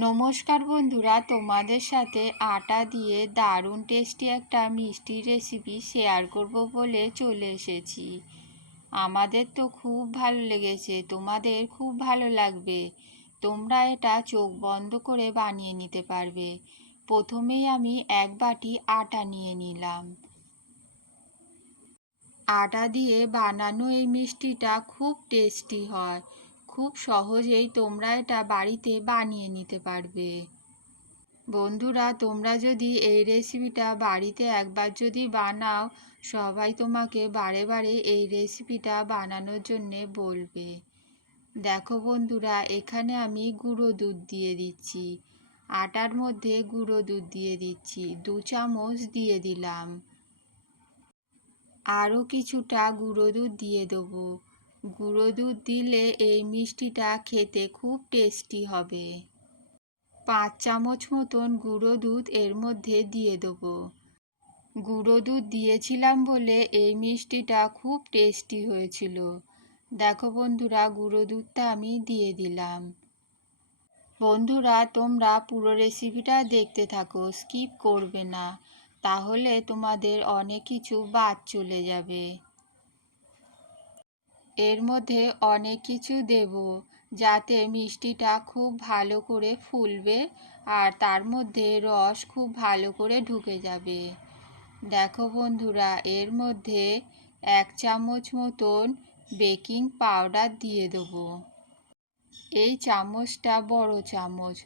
নমস্কার বন্ধুরা, তোমাদের সাথে আটা দিয়ে দারুণ টেস্টি একটা মিষ্টি রেসিপি শেয়ার করব বলে চলে এসেছি। আমাদের তো খুব ভালো লেগেছে, তোমাদের খুব ভালো লাগবে। তোমরা এটা চোখ বন্ধ করে বানিয়ে নিতে পারবে। প্রথমেই আমি এক বাটি আটা নিয়ে নিলাম। আটা দিয়ে বানানো এই মিষ্টিটা খুব টেস্টি হয়। খুব সহজেই তোমরা এটা বাড়িতে বানিয়ে নিতে পারবে। বন্ধুরা, তোমরা যদি এই রেসিপিটা বাড়িতে একবার যদি বানাও, সবাই তোমাকে বারে বারে এই রেসিপিটা বানানোর জন্যে বলবে। দেখো বন্ধুরা, এখানে আমি গুঁড়ো দুধ দিয়ে দিচ্ছি। আটার মধ্যে গুঁড়ো দুধ দিয়ে দিচ্ছি, দু চামচ দিয়ে দিলাম। আরও কিছুটা গুঁড়ো দুধ দিয়ে দেবো। গুঁড়ো দুধ দিলে এই মিষ্টিটা খেতে খুব টেস্টি হবে। পাঁচ চামচ মতন গুঁড়ো দুধ এর মধ্যে দিয়ে দেবো। গুঁড়ো দুধ দিয়েছিলাম বলে এই মিষ্টিটা খুব টেস্টি হয়েছিল। দেখো বন্ধুরা, গুঁড়ো দুধটা আমি দিয়ে দিলাম। বন্ধুরা, তোমরা পুরো রেসিপিটা দেখতে থাকো স্কিপ করবে না। তাহলে তোমাদের অনেক কিছু বাদ চলে যাবে। এর মধ্যে অনেক কিছু দেব, যাতে মিষ্টিটা খুব ভালো করে ফুলবে আর তার মধ্যে রস খুব ভালো করে ঢুকে যাবে। দেখো বন্ধুরা, এর মধ্যে এক চামচ মতন বেকিং পাউডার দিয়ে দেবো। এই চামচটা বড় চামচ,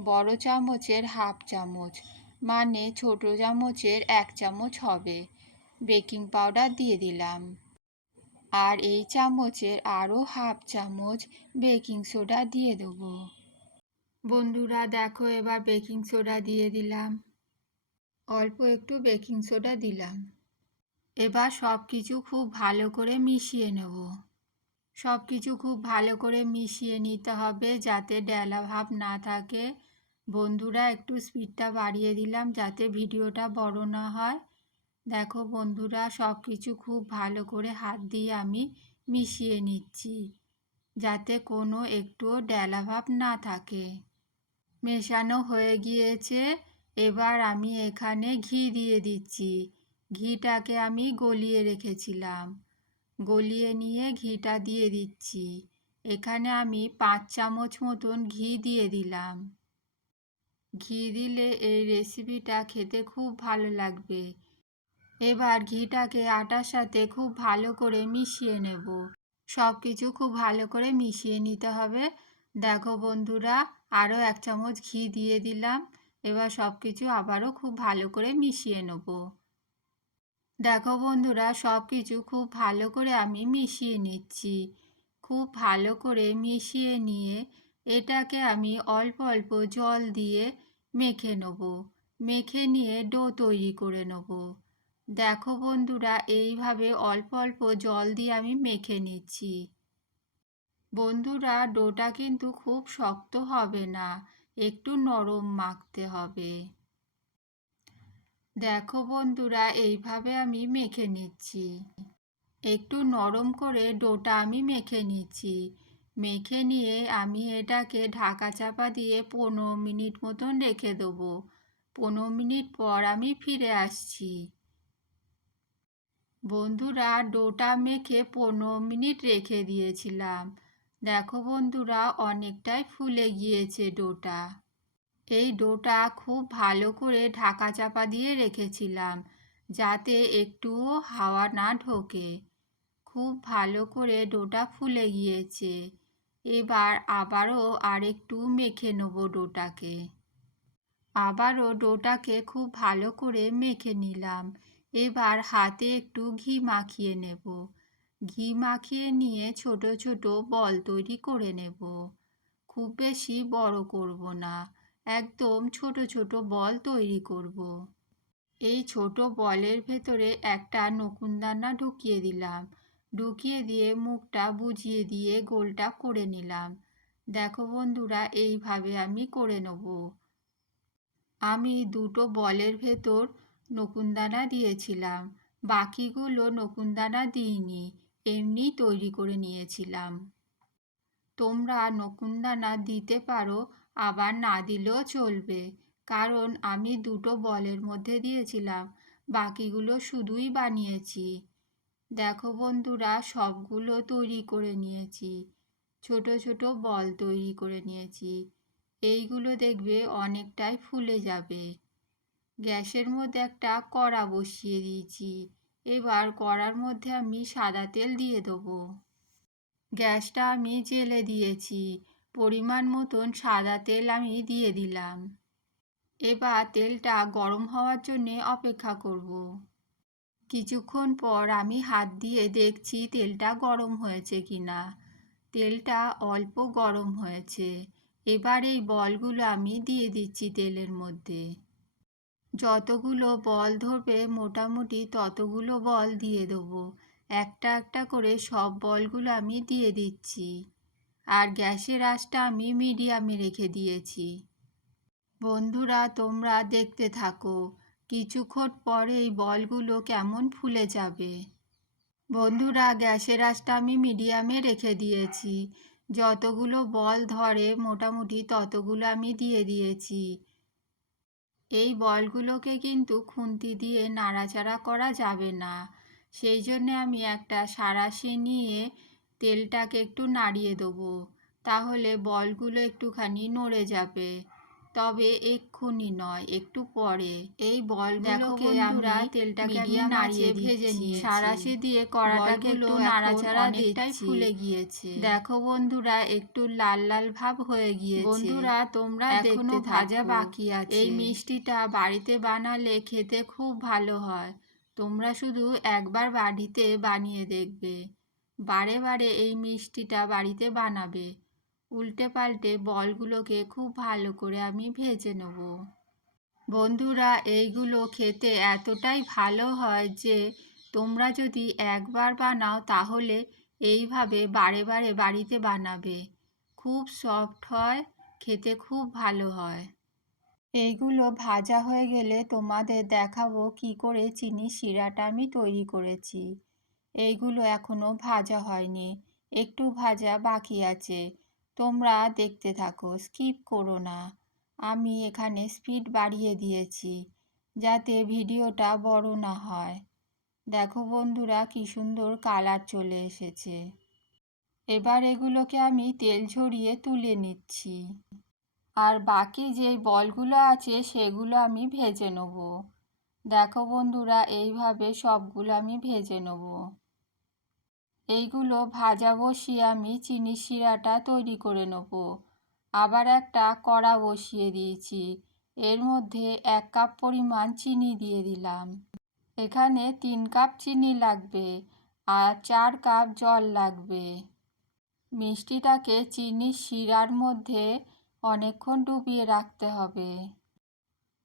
বড় চামচের হাফ চামচ মানে ছোট চামচের এক চামচ হবে। বেকিং পাউডার দিয়ে দিলাম। আর এই চামচের আরও হাফ চামচ বেকিং সোডা দিয়ে দেবো। বন্ধুরা, দেখো এবার বেকিং সোডা দিয়ে দিলাম। অল্প একটু বেকিং সোডা দিলাম। এবার সব কিছু খুব ভালো করে মিশিয়ে নেব। সব কিছু খুব ভালো করে মিশিয়ে নিতে হবে যাতে ডেলা ভাব না থাকে। বন্ধুরা, একটু স্পিডটা বাড়িয়ে দিলাম যাতে ভিডিওটা বড় না হয়। দেখো বন্ধুরা সব কিছু খুব ভালো করে হাত দিয়ে আমি মিশিয়ে নিচ্ছি, যাতে কোনো একটুও ডেলা ভাব না থাকে। মেশানো হয়ে গিয়েছে, এবার আমি এখানে ঘি দিয়ে দিচ্ছি। ঘিটাকে আমি গলিয়ে রেখেছিলাম। গলিয়ে নিয়ে ঘিটা দিয়ে দিচ্ছি। এখানে আমি পাঁচ চামচ মতন ঘি দিয়ে দিলাম। ঘি দিলে এই রেসিপিটা খেতে খুব ভালো লাগবে। এবার ঘিটাকে আটার সাথে খুব ভালো করে মিশিয়ে নেব। সব কিছু খুব ভালো করে মিশিয়ে নিতে হবে। দেখো বন্ধুরা, আরও এক চামচ ঘি দিয়ে দিলাম। এবার সব কিছু আবারও খুব ভালো করে মিশিয়ে নেব। দেখো বন্ধুরা সব কিছু খুব ভালো করে আমি মিশিয়ে নিচ্ছি। খুব ভালো করে মিশিয়ে নিয়ে এটাকে আমি অল্প অল্প জল দিয়ে মেখে নেব। মেখে নিয়ে ডো তৈরি করে নেব। দেখো বন্ধুরা, এইভাবে অল্প অল্প জল দিয়ে আমি মেখে নিচ্ছি। বন্ধুরা, ডোটা কিন্তু খুব শক্ত হবে না, একটু নরম মাখতে হবে। দেখো বন্ধুরা, এইভাবে আমি মেখে নিচ্ছি। একটু নরম করে ডোটা আমি মেখে নিচ্ছি। মেখে নিয়ে আমি এটাকে ঢাকা চাপা দিয়ে পনেরো মিনিট মতন রেখে দেবো। পনেরো মিনিট পর আমি ফিরে আসছি। বন্ধুরা, ডোটা মেখে পনেরো মিনিট রেখে দিয়েছিলাম। দেখো বন্ধুরা, অনেকটাই ফুলে গিয়েছে ডোটা। এই ডোটা খুব ভালো করে ঢাকা চাপা দিয়ে রেখেছিলাম, যাতে একটুও হাওয়া না ঢোকে। খুব ভালো করে ডোটা ফুলে গিয়েছে। এবার আবারও আরেকটু মেখে নেব ডোটাকে। আবারও ডোটাকে খুব ভালো করে মেখে নিলাম। এবার হাতে একটু ঘি মাখিয়ে নেব। ঘি মাখিয়ে নিয়ে ছোট ছোট বল তৈরি করে নেব। খুব বেশি বড় করব না, একদম ছোট ছোট বল তৈরি করব। এই ছোট বলের ভেতরে একটা নকুনদানা ঢুকিয়ে দিলাম। ঢুকিয়ে দিয়ে মুখটা বুঝিয়ে দিয়ে গোলটা করে নিলাম। দেখো বন্ধুরা, এইভাবে আমি করে নেব। আমি দুটো বলের ভেতর নকুনদানা দিয়েছিলাম। বাকিগুলো নকুনদানা দিইনি, এমনি তৈরি করে নিয়েছিলাম। তোমরা নকুনদানা দিতে পারো, আবার না দিলেও চলবে। কারণ আমি দুটো বলের মধ্যে দিয়েছিলাম, বাকিগুলো শুধুই বানিয়েছি। দেখো বন্ধুরা, সবগুলো তৈরি করে নিয়েছি। ছোট ছোট বল তৈরি করে নিয়েছি। এইগুলো দেখবে অনেকটাই ফুলে যাবে। গ্যাসের মধ্যে একটা কড়া বসিয়ে দিয়েছি। এবার কড়ার মধ্যে আমি সাদা তেল দিয়ে দেবো। গ্যাসটা আমি জেলে দিয়েছি। পরিমাণ মতন সাদা তেল আমি দিয়ে দিলাম। এবার তেলটা গরম হওয়ার জন্যে অপেক্ষা করব। কিছুক্ষণ পর আমি হাত দিয়ে দেখছি তেলটা গরম হয়েছে কিনা। তেলটা অল্প গরম হয়েছে। এবার এই বলগুলো আমি দিয়ে দিচ্ছি তেলের মধ্যে। যতগুলো বল ধরবে, মোটামুটি ততগুলো বল দিয়ে দেবো। একটা একটা করে সব বলগুলো আমি দিয়ে দিচ্ছি। আর গ্যাসের আঁচটা আমি মিডিয়ামে রেখে দিয়েছি। বন্ধুরা, তোমরা দেখতে থাকো, কিছুক্ষণ পরে এই বলগুলো কেমন ফুলে যাবে। বন্ধুরা, গ্যাসের আঁচটা আমি মিডিয়ামে রেখে দিয়েছি। যতগুলো বল ধরে, মোটামুটি ততগুলো আমি দিয়ে দিয়েছি। এই বলগুলোকে কিন্তু খুন্তি দিয়ে নাড়াচাড়া করা যাবে না। সেই জন্যে আমি একটা সারাশে নিয়ে তেলটাকে একটু নাড়িয়ে দেবো। তাহলে বলগুলো একটুখানি নড়ে যাবে। তবে এক্ষুনি নয় একটু পরে। এই বলগুলোকে আমরা তেলটাকে নাড়িয়ে ভেজে নিয়ে সারাশি দিয়ে কড়াটাকে একটু নাড়াচাড়া দিতেই ফুলে গিয়েছে। দেখো বন্ধুরা একটু লাল লাল ভাব হয়ে গিয়েছে। বন্ধুরা তোমরা এখনও ভাজা বাকি আছে। এই মিষ্টিটা বাড়িতে বানালে খেতে খুব ভালো হয়। তোমরা শুধু একবার বাড়িতে বানিয়ে দেখবে। বারে বারে এই মিষ্টিটা বাড়িতে বানাবে। উল্টে পাল্টে বলগুলোকে খুব ভালো করে আমি ভেজে নেব। বন্ধুরা, এইগুলো খেতে এতটাই ভালো হয় যে তোমরা যদি একবার বানাও তাহলে এইভাবে বারে বারে বাড়িতে বানাবে। খুব সফট হয়, খেতে খুব ভালো হয়। এইগুলো ভাজা হয়ে গেলে তোমাদের দেখাবো কি করে চিনি শিরাটা আমি তৈরি করেছি। এইগুলো এখনও ভাজা হয়নি, একটু ভাজা বাকি আছে। তোমরা দেখতে থাকো, স্কিপ করো না। আমি এখানে স্পিড বাড়িয়ে দিয়েছি, যাতে ভিডিওটা বড় না হয়। দেখো বন্ধুরা, কি সুন্দর কালার চলে এসেছে। এবার এগুলোকে আমি তেল ঝরিয়ে তুলে নিচ্ছি। আর বাকি যে বলগুলো আছে, সেগুলো আমি ভেজে নেব। দেখো বন্ধুরা, এইভাবে সবগুলো আমি ভেজে নেব। এইগুলো ভাজা বসিয়ে আমি চিনি শিরাটা তৈরি করে নেব। আবার একটা কড়া বসিয়ে দিয়েছি। এর মধ্যে এক কাপ পরিমাণ চিনি দিয়ে দিলাম। এখানে তিন কাপ চিনি লাগবে আর চার কাপ জল লাগবে। মিষ্টিটাকে চিনি শিরার মধ্যে অনেকক্ষণ ডুবিয়ে রাখতে হবে।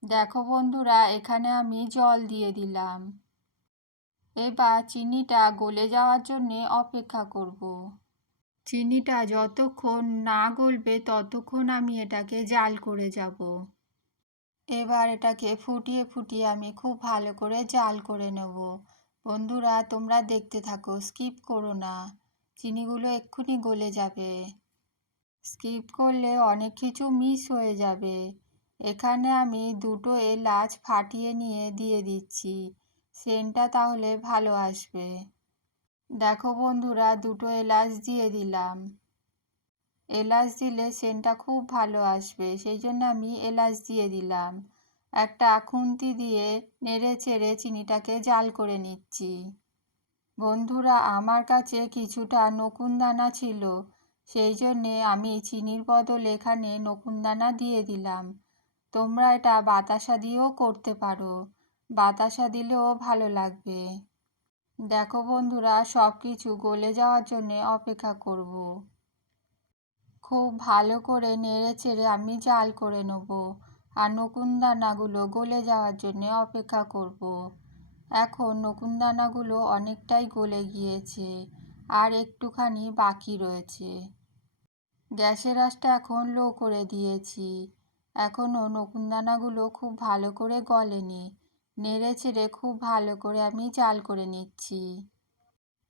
দেখো বন্ধুরা, এখানে আমি জল দিয়ে দিলাম। এবার চিনিটা গলে যাওয়ার জন্যে অপেক্ষা করব। চিনিটা যতক্ষণ না গলবে ততক্ষণ আমি এটাকে জাল করে যাব। এবার এটাকে ফুটিয়ে ফুটিয়ে আমি খুব ভালো করে জাল করে নেব। বন্ধুরা, তোমরা দেখতে থাকো, স্কিপ করো না। চিনিগুলো এক্ষুনি গলে যাবে। স্কিপ করলে অনেক কিছু মিস হয়ে যাবে। এখানে আমি দুটো এলাচ ফাটিয়ে নিয়ে দিয়ে দিচ্ছি। সেন্টটা তাহলে ভালো আসবে। দেখো বন্ধুরা, দুটো এলাচ দিয়ে দিলাম। এলাচ দিলে সেন্টটা খুব ভালো আসবে, সেই জন্য আমি এলাচ দিয়ে দিলাম। একটা খুন্তি দিয়ে নেড়ে চেড়ে চিনিটাকে জাল করে নিচ্ছি। বন্ধুরা, আমার কাছে কিছুটা নকুনদানা ছিল, সেই জন্যে আমি চিনির বদল এখানে নকুনদানা দিয়ে দিলাম। তোমরা এটা বাতাসা দিয়েও করতে পারো। বাতাসা দিলেও ভালো লাগবে। দেখো বন্ধুরা সব কিছু গলে যাওয়ার জন্যে অপেক্ষা করব। খুব ভালো করে নেড়ে চেড়ে আমি জাল করে নেব আর নকুনদানাগুলো গলে যাওয়ার জন্যে অপেক্ষা করব। এখন নকুনদানাগুলো অনেকটাই গলে গিয়েছে আর একটুখানি বাকি রয়েছে। গ্যাসের আঁচটা এখন লো করে দিয়েছি। এখনও নকুনদানাগুলো খুব ভালো করে গলেনি। নেড়ে চেড়ে খুব ভালো করে আমি জাল করে নিচ্ছি।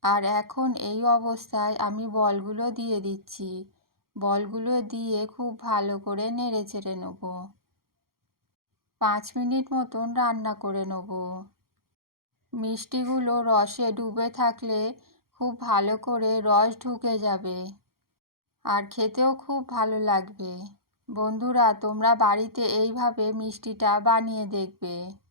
আর এখন এই অবস্থায় আমি বলগুলো দিয়ে দিচ্ছি। বলগুলো দিয়ে খুব ভালো করে নেড়ে চেড়ে নেব। পাঁচ মিনিট মতন রান্না করে নেব। মিষ্টিগুলো রসে ডুবে থাকলে খুব ভালো করে রস ঢুকে যাবে। আর খেতেও খুব ভালো লাগবে। বন্ধুরা, তোমরা বাড়িতে এইভাবে মিষ্টিটা বানিয়ে দেখবে।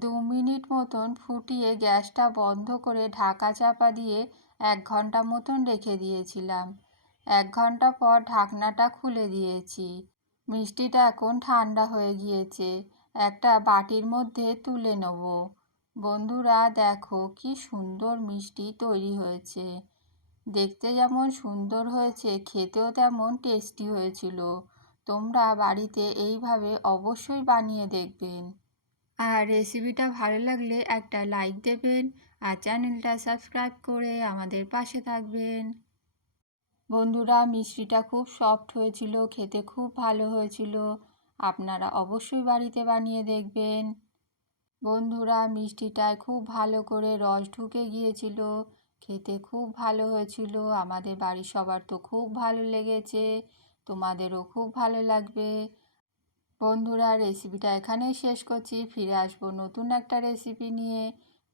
দু মিনিট মতন ফুটিয়ে গ্যাসটা বন্ধ করে ঢাকা চাপা দিয়ে এক ঘণ্টা মতন রেখে দিয়েছিলাম। এক ঘণ্টা পর ঢাকনাটা খুলে দিয়েছি। মিষ্টিটা এখন ঠান্ডা হয়ে গিয়েছে। একটা বাটির মধ্যে তুলে নেব। বন্ধুরা, দেখো কি সুন্দর মিষ্টি তৈরি হয়েছে। দেখতে যেমন সুন্দর হয়েছে, খেতেও তেমন টেস্টি হয়েছিল। তোমরা বাড়িতে এইভাবে অবশ্যই বানিয়ে দেখবেন। আর রেসিপিটা ভালো লাগলে একটা লাইক দেবেন আর চ্যানেলটা সাবস্ক্রাইব করে আমাদের পাশে থাকবেন। বন্ধুরা, মিষ্টিটা খুব সফট হয়েছিল, খেতে খুব ভালো হয়েছিল। আপনারা অবশ্যই বাড়িতে বানিয়ে দেখবেন। বন্ধুরা মিষ্টিটায় খুব ভালো করে রস ঢুকে গিয়েছিল, খেতে খুব ভালো হয়েছিল। আমাদের বাড়ির সবার তো খুব ভালো লেগেছে, তোমাদেরও খুব ভালো লাগবে। বন্ধুরা রেসিপিটা এখানেই শেষ করছি। ফিরে আসব নতুন একটা রেসিপি নিয়ে।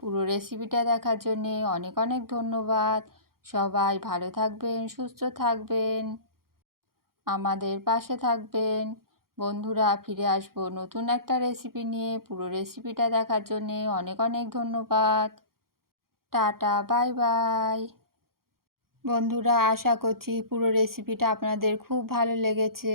পুরো রেসিপিটা দেখার জন্যে অনেক অনেক ধন্যবাদ। সবাই ভালো থাকবেন, সুস্থ থাকবেন, আমাদের পাশে থাকবেন। বন্ধুরা, ফিরে আসব নতুন একটা রেসিপি নিয়ে। পুরো রেসিপিটা দেখার জন্যে অনেক অনেক ধন্যবাদ। টাটা বাই বাই বন্ধুরা, আশা করছি পুরো রেসিপিটা আপনাদের খুব ভালো লেগেছে।